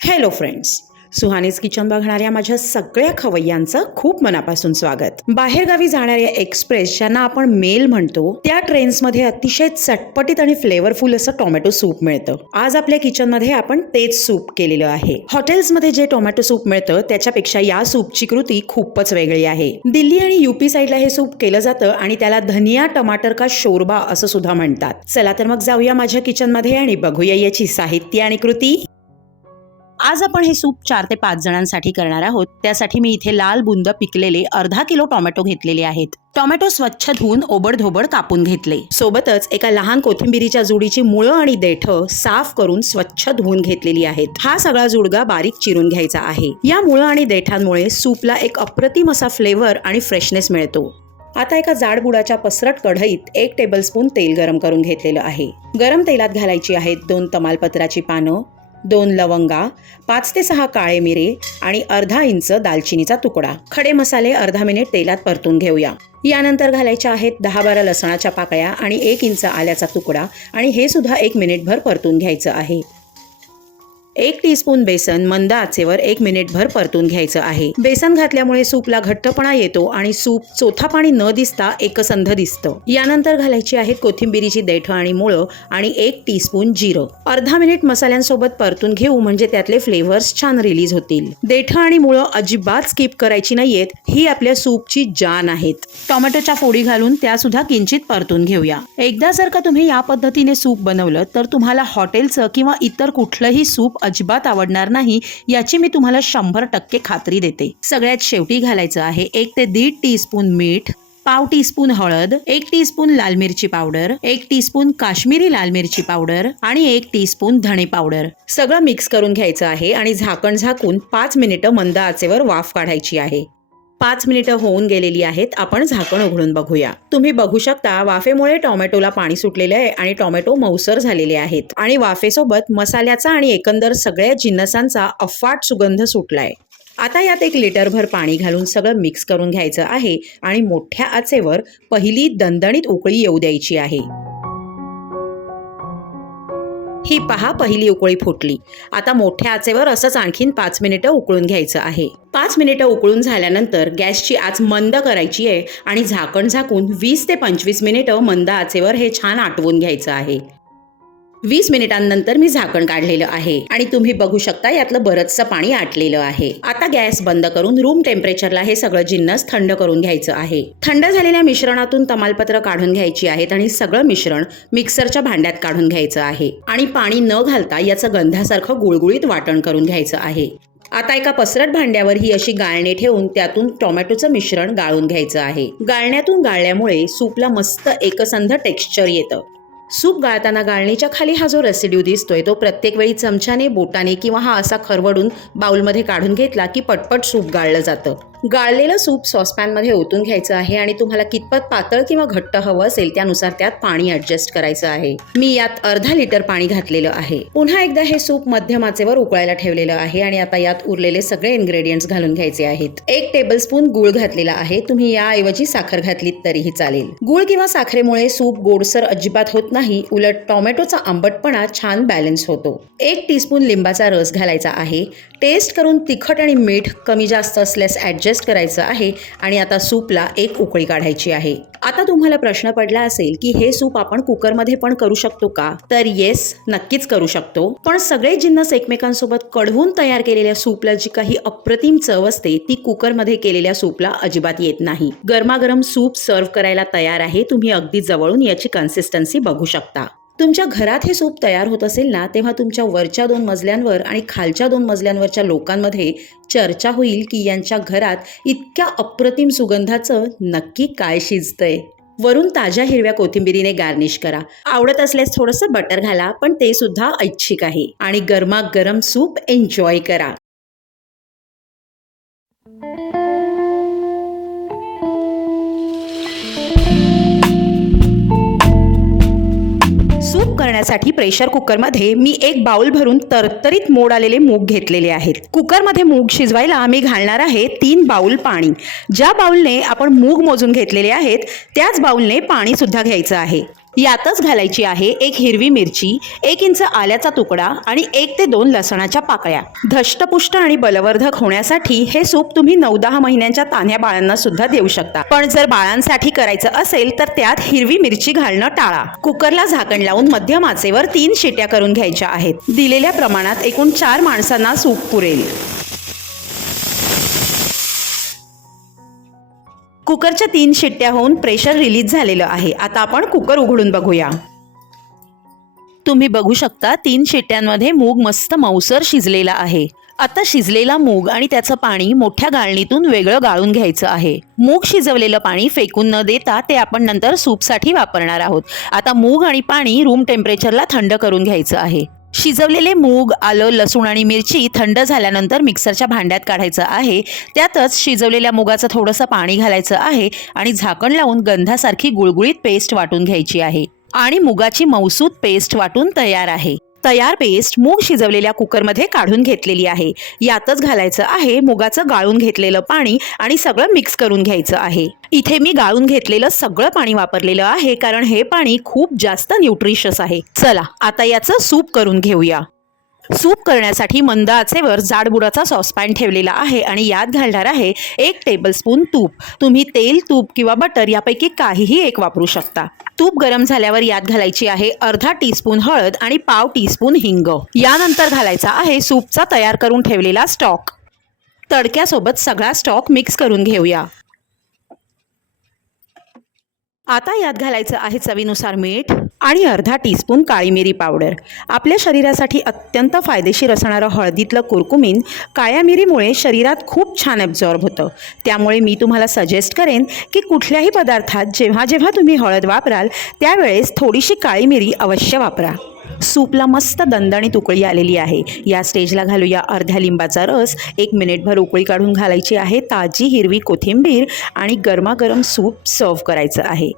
Hello friends Suhani's kitchen बघणाऱ्या माझ्या सगळ्या खवय्यांचं खूप मनापासून स्वागत. बाहेरगावी जाणाऱ्या एक्सप्रेस ज्यांना आपण मेल म्हणतो त्या ट्रेन्समध्ये अतिशय चटपटीत आणि फ्लेवरफुल असं टोमॅटो सूप मिळतं. आज आपल्या किचनमध्ये आपण तेच सूप केलेलं आहे. हॉटेल्समध्ये जे टोमॅटो सूप मिळतं त्याच्यापेक्षा या सूपची कृती खूपच वेगळी आहे. दिल्ली आणि युपी साईडला हे सूप केलं जातं आणि त्याला धनिया टमाटर का शोरबा असं सुद्धा म्हणतात. चला तर मग जाऊया माझ्या किचनमध्ये आणि बघूया याची साहित्य आणि कृती. आज आपण हे सूप चार ते पाच जणांसाठी करणार आहोत. त्यासाठी मी इथे लाल बुंद पिकलेले अर्धा किलो टोमॅटो घेतलेले आहेत. टोमॅटो स्वच्छ धुवून ओबडधोबड कापून घेतले. सोबतच एका लहान कोथिंबिरीच्या जुडीची मुळं आणि देठं साफ करून स्वच्छ धुवून घेतलेली आहेत. हा सगळा जुडगा बारीक चिरून घ्यायचा आहे. या मुळं आणि देठांमुळे सूपला एक अप्रतिम असा फ्लेवर आणि फ्रेशनेस मिळतो. आता एका जाडबुडाच्या पसरट कढईत एक टेबलस्पून तेल गरम करून घेतलेलं आहे. गरम तेलात घालायची आहेत दोन तमालपत्राची पानं दोन लवंगा पाच ते सहा काळे मिरे आणि अर्धा इंच दालचिनीचा तुकडा. खडे मसाले अर्धा मिनिट तेलात परतून घेऊया. यानंतर घालायच्या आहेत दहा बारा लसणाच्या पाकळ्या आणि एक इंच आल्याचा तुकडा आणि हे सुद्धा एक मिनिटभर परतून घ्यायचं आहे. एक टीस्पून बेसन मंद आचेवर एक मिनिटभर परतून घ्यायचं आहे. बेसन घातल्यामुळे सूपला घट्टपणा येतो आणि सूप चोथा पाणी न दिसता एकसंध दिसतं. यानंतर घालायची आहेत कोथिंबिरीची देठ आणि मुळं आणि एक टीस्पून जिरं. अर्धा मिनिट मसाल्यांसोबत परतून घेऊ म्हणजे त्यातले फ्लेवर्स छान रिलीज होतील. देठ आणि मुळं अजिबात स्किप करायची नाहीयेत ही आपल्या सूपची जान आहेत. टोमॅटोच्या फोडी घालून त्या सुद्धा किंचित परतून घेऊया. एकदा जर का तुम्ही या पद्धतीने सूप बनवलं तर तुम्हाला हॉटेलचं किंवा इतर कुठलंही सूप अजिबात आवडणार नाही याची मी तुम्हाला शंभर टक्के खात्री देते. सगळ्यात शेवटी घालायचं आहे एक ते दीड टीस्पून मीठ पाव टीस्पून हळद एक टीस्पून लाल मिरची पावडर एक टीस्पून काश्मीरी लाल मिरची पावडर आणि एक टीस्पून धणे पावडर. सगळं मिक्स करून घ्यायचं आहे आणि झाकण झाकून पाच मिनिटं मंद आचेवर वाफ काढायची आहे. पाच मिनिटं होऊन गेलेली आहेत. आपण झाकण उघडून बघूया. तुम्ही बघू शकता वाफेमुळे टोमॅटोला पाणी सुटलेले आहे आणि टोमॅटो मऊसर झालेले आहेत. आणि वाफेसोबत मसाल्याचा आणि एकंदर सगळ्या जिन्नसांचा अफाट सुगंध सुटलाय. आता यात एक लिटरभर पाणी घालून सगळं मिक्स करून घ्यायचं आहे आणि मोठ्या आचेवर पहिली दणदणीत उकळी येऊ द्यायची आहे. ही पहा पहिली उकळी फुटली. आता मोठ्या आचेवर असंच आणखीन पाच मिनिटं उकळून घ्यायचं आहे. पाच मिनिटं उकळून झाल्यानंतर गॅसची आच मंद करायची आहे आणि झाकण झाकून वीस ते पंचवीस मिनिटं मंद आचेवर हे छान आटवून घ्यायचं आहे. वीस मिनिटांनंतर मी झाकण काढलेलं आहे आणि तुम्ही बघू शकता यातलं बरंचसं पाणी आटलेलं आहे. आता गॅस बंद करून रूम टेम्परेचरला हे सगळं जिन्नस थंड करून घ्यायचं आहे. थंड झालेल्या मिश्रणातून तमालपत्र काढून घ्यायची आहेत आणि सगळं मिश्रण मिक्सरच्या भांड्यात काढून घ्यायचं आहे. आणि पाणी न घालता याचं गंधासारखं गुळगुळीत वाटण करून घ्यायचं आहे. आता एका पसरट भांड्यावर ही अशी गाळणे ठेवून त्यातून टोमॅटोचं मिश्रण गाळून घ्यायचं आहे. गाळण्यातून गाळल्यामुळे सूपला मस्त एकसंध टेक्स्चर येतं. सूप गाळताना गाळणीच्या खाली हा जो रेसिड्यू दिसतोय तो प्रत्येक वेळी चमच्याने बोटाने किंवा हा असा खरवडून बाउलमध्ये काढून घेतला की पटपट सूप गाळलं जातं. गाळलेलं सूप सॉसपॅनमध्ये ओतून घ्यायचं आहे आणि तुम्हाला कितपत पातळ किंवा घट्ट हवं असेल त्यानुसार त्यात पाणी ऍडजस्ट करायचं आहे. मी यात अर्धा लिटर पाणी घातलेलं आहे. पुन्हा एकदा हे सूप मध्यमाचेवर उकळायला ठेवलेलं आहे आणि आता यात उरलेले सगळे इन्ग्रेडियंट्स घालून घ्यायचे आहेत. एक टेबलस्पून गुळ घातलेला आहे. तुम्ही याऐवजी साखर घातलीत तरीही चालेल. गुळ किंवा साखरेमुळे सूप गोडसर अजिबात होत नाही. उलट टोमॅटोचा आंबटपणा छान बॅलन्स होतो. एक टीस्पून लिंबाचा रस घालायचा आहे. टेस्ट करून तिखट आणि मीठ कमी जास्त असल्यास ऍडजस्ट करायचं आहे आणि आता सूपला एक उकळी काढायची आहे. आता तुम्हाला प्रश्न पडला असेल की हे सूप आपण कुकरमध्ये पण करू शकतो का? तर येस नक्कीच करू शकतो. पण सगळे जिन्नस एकमेकांसोबत कढवून तयार केलेल्या सूपला जी काही अप्रतिम चव असते ती कुकरमध्ये केलेल्या सूपला अजिबात येत नाही. गरमागरम सूप सर्व्ह करायला तयार आहे तुम्ही अगदी जवळून याची कन्सिस्टन्सी बघू शकता. तुमच्या घरात हे सूप तयार होत असेल ना तेव्हा तुमच्या वरच्या दोन मजल्यांवर आणि खालच्या दोन मजल्यांवरच्या लोकांमध्ये चर्चा होईल की यांच्या घरात इतक्या अप्रतिम सुगंधाचं नक्की काय शिजतंय. वरून ताज्या हिरव्या कोथिंबिरीने गार्निश करा. आवडत असल्यास थोडंसं बटर घाला पण ते सुद्धा ऐच्छिक आहे. आणि गरमागरम सूप एन्जॉय करा. सूप करण्यासाठी प्रेशर कुकरमध्ये मी एक बाउल भरून तरतरीत मोड आलेले मूग घेतलेले आहेत. कुकरमध्ये मूग शिजवायला मी घालणार आहे तीन बाउल पाणी. ज्या बाउलने आपण मूग मोजून घेतलेले आहेत त्याच बाउलने पाणी सुद्धा घ्यायचं आहे. यातच घालायची आहे एक हिरवी मिरची एक इंच आल्याचा तुकडा आणि एक ते दोन लसणाच्या पाकळ्या. धष्टपुष्ट आणि बलवर्धक होण्यासाठी हे सूप तुम्ही नऊ दहा महिन्यांच्या तान्ह्या बाळांना सुद्धा देऊ शकता. पण जर बाळांसाठी करायचं असेल तर त्यात हिरवी मिरची घालणं टाळा. कुकरला झाकण लावून मध्यम आचेवर तीन शिट्या करून घ्यायच्या आहेत. दिलेल्या प्रमाणात एकूण चार माणसांना सूप पुरेल. कुकरच्या तीन शिट्ट्या होऊन प्रेशर रिलीज झालेलं आहे. आता आपण कुकर उघडून बघूया. तुम्ही बघू शकता तीन शिट्ट्यांमध्ये मूग मस्त मऊसर शिजलेला आहे. आता शिजलेला मूग आणि त्याचं पाणी मोठ्या गाळणीतून वेगळं गाळून घ्यायचं आहे. मूग शिजवलेलं पाणी फेकून न देता ते आपण नंतर सूपसाठी वापरणार आहोत. आता मूग आणि पाणी रूम टेम्परेचरला थंड करून घ्यायचं आहे. शिजवलेले मूग आलं लसूण आणि मिरची थंड झाल्यानंतर मिक्सरच्या भांड्यात काढायचं आहे. त्यातच शिजवलेल्या मुगाचं थोडंसं पाणी घालायचं आहे आणि झाकण लावून गंधासारखी गुळगुळीत पेस्ट वाटून घ्यायची आहे. आणि मुगाची मौसूद पेस्ट वाटून तयार आहे. तयार पेस्ट मूग शिजवलेल्या कुकरमध्ये काढून घेतलेली आहे. यातच घालायचं आहे मुगाचं गाळून घेतलेलं पाणी आणि सगळं मिक्स करून घ्यायचं आहे. इथे मी गाळून घेतलेलं सगळं पाणी वापरलेलं आहे कारण हे पाणी खूप जास्त न्यूट्रिशियस आहे. चला आता याचं सूप करून घेऊया. सूप करण्यासाठी मंद आचेवर जाडबुडाचा सॉसपॅन ठेवलेला आहे आणि यात घालणार आहे एक टेबलस्पून तूप. तुम्ही तेल तूप किंवा बटर यापैकी काहीही एक वापरू शकता. तूप गरम झाल्यावर यात घालायची आहे अर्धा टीस्पून हळद आणि पाव टीस्पून हिंग. यानंतर घालायचा आहे सूपचा तयार करून ठेवलेला स्टॉक. तडक्यासोबत सगळा स्टॉक मिक्स करून घेऊया. आता यात घालायचं आहे चवीनुसार मीठ. आणि अर्धा टीस्पून काळी मिरी पावडर आपल्या शरीरासाठी अत्यंत फायदेशीर असणारं हळदीतलं कुरकुमीन काळ्या मिरीमुळे शरीरात खूप छान ॲब्झॉर्ब होतं. त्यामुळे मी तुम्हाला सजेस्ट करेन की कुठल्याही पदार्थात जेव्हा जेव्हा तुम्ही हळद वापराल त्यावेळेस थोडीशी काळी मिरी अवश्य वापरा. सूपला मस्त दणदणीत उकळी आलेली आहे. या स्टेजला घालूया अर्ध्या लिंबाचा रस एक मिनिटभर उकळी काढून घालायची आहे ताजी हिरवी कोथिंबीर आणि गरमागरम सूप सर्व करायचं आहे.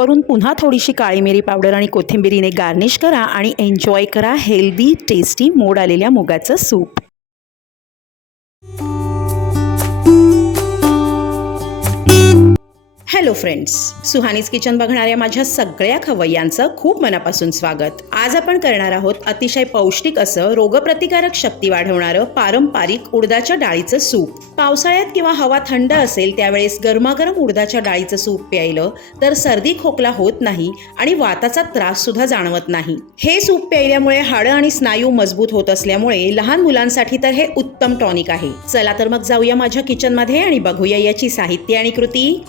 वरून पुन्हा थोडीशी काळी मिरी पावडर आणि कोथिंबिरीने गार्निश करा आणि एन्जॉय करा हेल्दी टेस्टी मोड आलेल्या मुगाचं soup hello friends Suhani's kitchen बघणाऱ्या माझ्या सगळ्या खवय्यांचं खूप मनापासून स्वागत. आज आपण करणार आहोत अतिशय पौष्टिक असं रोगप्रतिकारक शक्ती वाढवणारं पारंपरिक उडदाच्या डाळीचं सूप. पावसाळ्यात किंवा हवा थंड असेल त्यावेळेस गरमागरम उडदाच्या डाळीचं सूप प्यायलं तर सर्दी खोकला होत नाही आणि वाताचा त्रास सुद्धा जाणवत नाही. हे सूप प्यायल्यामुळे हाडं आणि स्नायू मजबूत होत असल्यामुळे लहान मुलांसाठी तर हे उत्तम टॉनिक आहे. चला तर मग जाऊया माझ्या किचनमध्ये आणि बघूया याची साहित्य आणि कृती.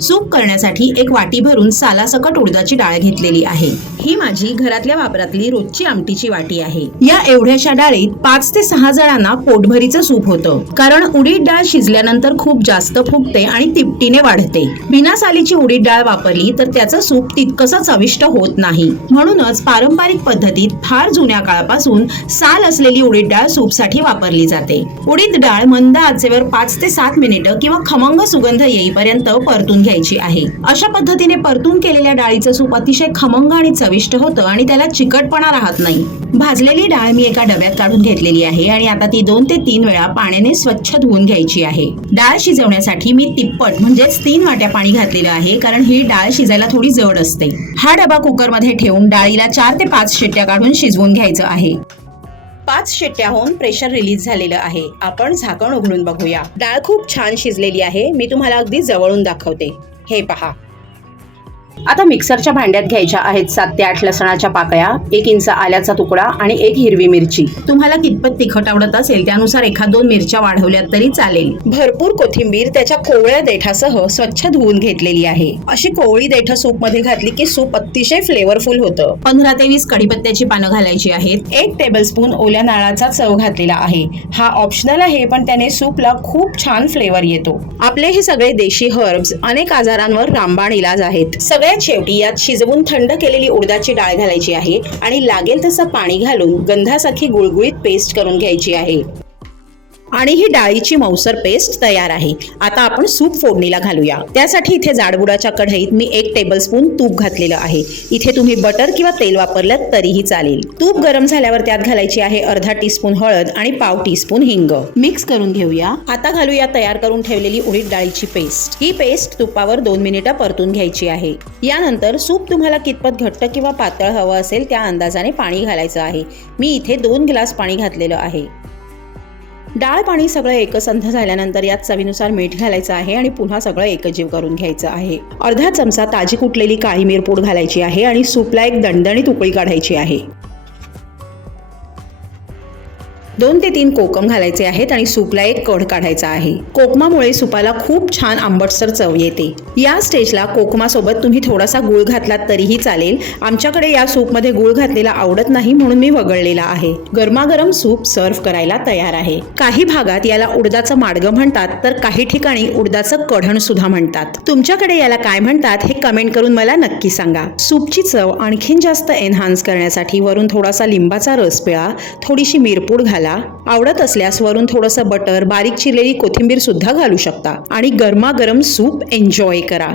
सूप करण्यासाठी एक वाटी भरून सालासकट उडदाची डाळ घेतलेली आहे. ही माझी घरातल्या वापरातली रोजची आमटीची वाटी आहे. या एवढ्याशा डाळीत पाच ते सहा जणांना पोटभरीचं सूप होतं. कारण उडीद डाळ शिजल्यानंतर खूप जास्त फुगते आणि तिपटीने वाढते. बिना सालीची उडीद डाळ वापरली तर त्याचं सूप तितकंसं चविष्ट होत नाही. म्हणूनच पारंपरिक पद्धतीत फार जुन्या काळापासून साल असलेली उडीद डाळ सूपसाठी वापरली जाते. उडीद डाळ मंद आचेवर पाच ते सात मिनिटं किंवा खमंग सुगंध येईपर्यंत परतून घ्यायची आहे. अशा पद्धतीने परतून केलेल्या डाळीचं सूप अतिशय खमंग आणि चविष्ट होतं आणि त्याला चिकटपणा राहत नाही. भाजलेली डाळ मी एका डब्यात काढून घेतलेली आहे आणि आता ती दोन ते तीन वेळा पाण्याने स्वच्छ धुवून घ्यायची आहे. डाळ शिजवण्यासाठी मी तिप्पट म्हणजेच तीन वाट्या पाणी घातलेलं आहे कारण ही डाळ शिजायला थोडी जड असते. हा डबा कुकरमध्ये ठेवून डाळीला चार ते पाच शिट्ट्या काढून शिजवून घ्यायचं आहे. पाच शिट्ट्या होऊन प्रेशर रिलीज झालेलं आहे. आपण झाकण उघडून बघूया. डाळ खूप छान शिजलेली आहे. मी तुम्हाला अगदी जवळून दाखवते. हे पहा. आता मिक्सरच्या भांड्यात घ्यायच्या आहेत सात ते आठ लसणाच्या पाकळ्या एक इंच आल्याचा तुकडा आणि एक हिरवी मिरची. तुम्हाला कितपत तिखट आवडत असेल त्यानुसार एखाद दोन मिरच्या वाढवल्या तरी चालेल. भरपूर कोथिंबीर त्याच्या कोवळ्या देठासह स्वच्छ धुवून घेतलेली आहे. अशी कोवळी देठ सूपमध्ये घातली की सूप अतिशय फ्लेवरफुल होतं. पंधरा ते वीस कडीपत्त्याची पानं घालायची आहेत. एक टेबलस्पून ओल्या नारळाचा चव घातलेला आहे. हा ऑप्शनल आहे पण त्याने सूपला खूप छान फ्लेवर येतो. आपले हे सगळे देशी हर्ब्स अनेक आजारांवर रामबाण इलाज आहेत. सगळ्यात शेवटी यात शिजवून थंड केलेली उडदाची डाळ घालायची आहे आणि लागेल तसं पाणी घालून गंधासारखी गुळगुळीत पेस्ट करून घ्यायची आहे. आणि ही डाळीची मौसर पेस्ट तयार आहे. आता आपण सूप फोडणीला घालूया. त्यासाठी इथे जाडबुडाच्या कढईत मी एक टेबलस्पून तूप घातलेलं आहे. इथे तुम्ही बटर किंवा तेल वापरलं तरीही चालेल. तूप गरम झाल्यावर त्यात घालायची आहे अर्धा टीस्पून हळद आणि पाव टीस्पून हिंग. मिक्स करून घेऊया. आता घालूया तयार करून ठेवलेली उडीद डाळीची पेस्ट ही पेस्ट तुपावर दोन मिनिटं परतून घ्यायची आहे. यानंतर सूप तुम्हाला कितपत घट्ट किंवा पातळ हवं असेल त्या अंदाजाने पाणी घालायचं आहे. मी इथे दोन ग्लास पाणी घातलेलं आहे. डाळ पाणी सगळं एकसंध झाल्यानंतर यात चवीनुसार मीठ घालायचं आहे आणि पुन्हा सगळं एकजीव करून घ्यायचं आहे. अर्धा चमचा ताजी कुटलेली काळी मिरपूड घालायची आहे आणि सूपला एक दणदणीत उकळी काढायची आहे. दोन ते तीन कोकम घालायचे आहेत आणि सूपला एक कढ काढायचा आहे. कोकमामुळे सुपाला खूप छान आंबटसर चव येते. या स्टेजला कोकमासोबत तुम्ही थोडासा गुळ घातलात तरीही चालेल. आमच्याकडे या सूपमध्ये गुळ घातलेला आवडत नाही म्हणून मी वगळलेला आहे. गरमागरम सूप सर्व्ह करायला तयार आहे. काही भागात याला उडदाचं माडगं म्हणतात तर काही ठिकाणी उडदाचं कढण सुद्धा म्हणतात. तुमच्याकडे याला काय म्हणतात हे कमेंट करून मला नक्की सांगा. सूपची चव आणखीन जास्त एनहान्स करण्यासाठी वरून थोडासा लिंबाचा रस पिळा थोडीशी मिरपूड घाला. आवडत असल्यास वरून थोडंसं बटर बारीक चिरलेली कोथिंबीर सुद्धा घालू शकता. आणि गरमागरम सूप एन्जॉय करा.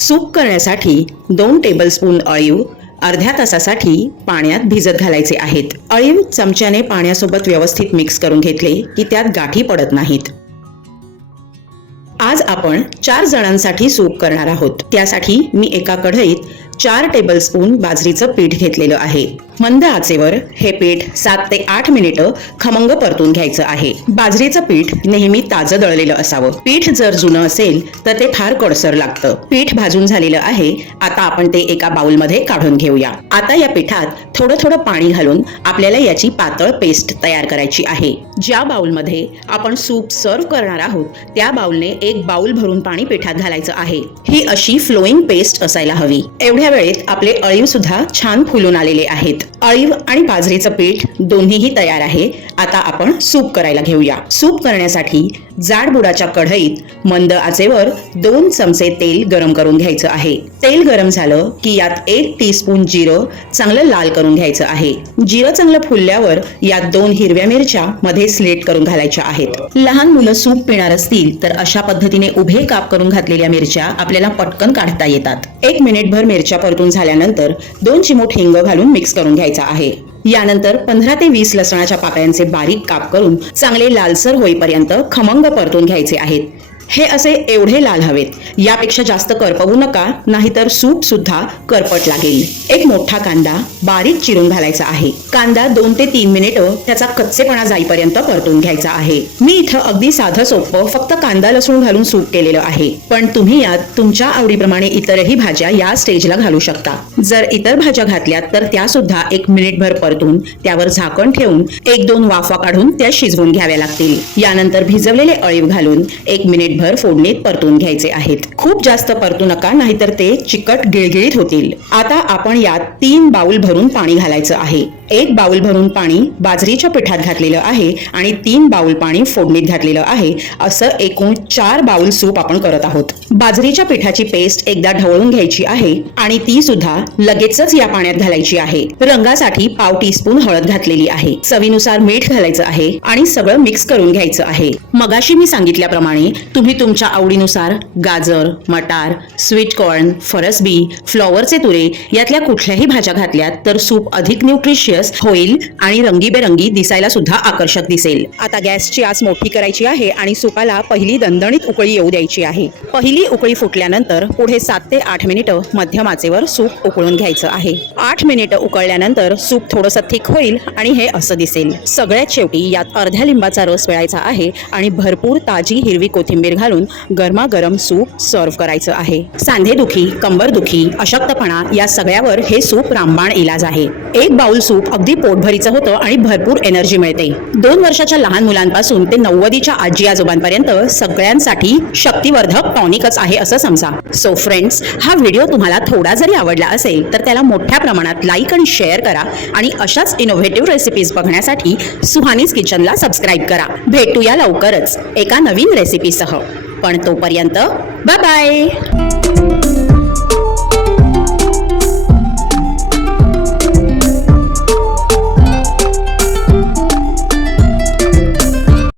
सूप करण्यासाठी दोन टेबलस्पून अळीव अर्ध्या तासासाठी पाण्यात भिजत घालायचे आहेत. अळीव चमच्याने पाण्यासोबत व्यवस्थित मिक्स करून घेतले की त्यात गाठी पडत नाहीत. आज आपण चार जणांसाठी सूप करणार आहोत. त्यासाठी मी एका कढईत चार टेबलस्पून बाजरीचं पीठ घेतलेलं आहे. मंद आचेवर हे पीठ सात ते आठ मिनिटं खमंग परतून घ्यायचं आहे. बाजरीचं पीठ नेहमी ताजं दळलेलं असावं. पीठ जर जुनं असेल तर ते फार कडसर लागतं. पीठ भाजून झालेलं आहे. आता आपण ते एका बाउलमध्ये काढून घेऊया. आता या पिठात थोडं थोडं पाणी घालून आपल्याला याची पातळ पेस्ट तयार करायची आहे. ज्या बाउलमध्ये आपण सूप सर्व करणार आहोत त्या बाउलने एक बाउल भरून पाणी पिठात घालायचं आहे. ही अशी फ्लोईंग पेस्ट असायला हवी. एवढ्या वेळेत आपले अळीव सुद्धा छान फुलून आलेले आहेत. अळीव आणि बाजरीचं पीठ दोन्हीही तयार आहे. आता आपण सूप करायला घेऊया. सूप करण्यासाठी जाड बुडाच्या कढईत मंद आचेवर दोन चमचे तेल गरम करून घ्यायचं आहे. तेल गरम झालं की यात एक टीस्पून जिरं चांगलं लाल करून घ्यायचं आहे. जिरं चांगलं फुलल्यावर यात दोन हिरव्या मिरच्या मध्ये स्लेट करून घालायच्या आहेत. लहान मुलं सूप पिणार असतील तर अशा पद्धतीने उभे काप करून घातलेल्या मिरच्या आपल्याला पटकन काढता येतात. एक मिनिटभर मिरच्या परतून झाल्यानंतर दोन चिमूट हिंग घालून मिक्स करून घ्यायचा आहे. यानंतर पंधरा ते वीस लसणाच्या पाकळ्यांचे बारीक काप करून चांगले लालसर होईपर्यंत खमंग परतून घ्यायचे आहेत. हे असे एवढे लाल हवेत. यापेक्षा जास्त करपवू नका नाहीतर सूप सुद्धा करपट लागेल. एक मोठा कांदा बारीक चिरून घालायचा आहे. कांदा दोन ते तीन मिनिटं त्याचा कच्चेपणा जाईपर्यंत परतून घ्यायचा आहे. मी इथं अगदी साधं सोपं फक्त कांदा लसूण घालून सूप केलेलं आहे. पण तुम्ही यात तुमच्या आवडीप्रमाणे इतरही भाज्या या स्टेजला घालू शकता. जर इतर भाज्या घातल्यात तर त्या सुद्धा एक मिनिटभर परतून त्यावर झाकण ठेवून एक दोन वाफा काढून त्या शिजवून घ्याव्या लागतील. यानंतर भिजवलेले अळीव घालून एक मिनिट भर फोडणीत परतून घ्यायचे आहेत. खूप जास्त परतू नका नाहीतर ते चिकट गिळगिळीत होतील. आता आपण यात तीन बाउल भरून पाणी घालायचं आहे. एक बाउल भरून पाणी बाजरीच्या पिठात घातलेलं आहे आणि तीन बाऊल पाणी फोडणीत घातलेलं आहे. असं एकूण चार बाऊल सूप आपण करत आहोत. बाजरीच्या पिठाची पेस्ट एकदा ढवळून घ्यायची आहे आणि ती सुद्धा लगेचच या पाण्यात घालायची आहे. रंगासाठी पाव टीस्पून हळद घातलेली आहे. चवीनुसार मीठ घालायचं आहे आणि सगळं मिक्स करून घ्यायचं आहे. मगाशी मी सांगितल्याप्रमाणे तुम्ही तुमच्या आवडीनुसार गाजर मटार स्वीट कॉर्न फरसबी फ्लॉवरचे तुरे यातल्या कुठल्याही भाज्या घातल्यात तर सूप अधिक न्यूट्रिशियस होईल आणि रंगीबेरंगी दिसायला सुद्धा आकर्षक दिसेल. आता गॅसची आस मोठी करायची आहे आणि सुपाला पहिली दणदणीत उकळी येऊ द्यायची आहे. पहिली उकळी फुटल्यानंतर पुढे सात ते आठ मिनिटं मध्यम आचेवर सूप उकळून घ्यायचं आहे. आठ मिनिटं उकळल्यानंतर सूप थोडंसं थिक होईल आणि हे असं दिसेल. सगळ्यात शेवटी यात अर्ध्या लिंबाचा रस वेळायचा आहे आणि भरपूर ताजी हिरवी कोथिंबीर घालून गरमागरम सूप सर्व्ह करायचं आहे. सांधेदुखी कंबरदुखी अशक्तपणा या सगळ्यावर हे सूप रामबाण इलाज आहे. एक बाउल सूप अगदी पोटभरीचं होतं आणि भरपूर एनर्जी मिळते. दोन वर्षाच्या लहान मुलांपासून ते नव्वदीच्या आजी आजोबांपर्यंत सगळ्यांसाठी शक्तिवर्धक टॉनिकच आहे असं समजा. सो फ्रेंड्स हा व्हिडिओ तुम्हाला थोडा जरी आवडला असेल तर त्याला मोठ्या प्रमाणात लाईक आणि शेअर करा आणि अशाच इनोव्हेटिव्ह रेसिपीज बघण्यासाठी सुहानीज किचनला सबस्क्राईब करा. भेटूया लवकरच एका नवीन रेसिपीसह पण तोपर्यंत बाय बाय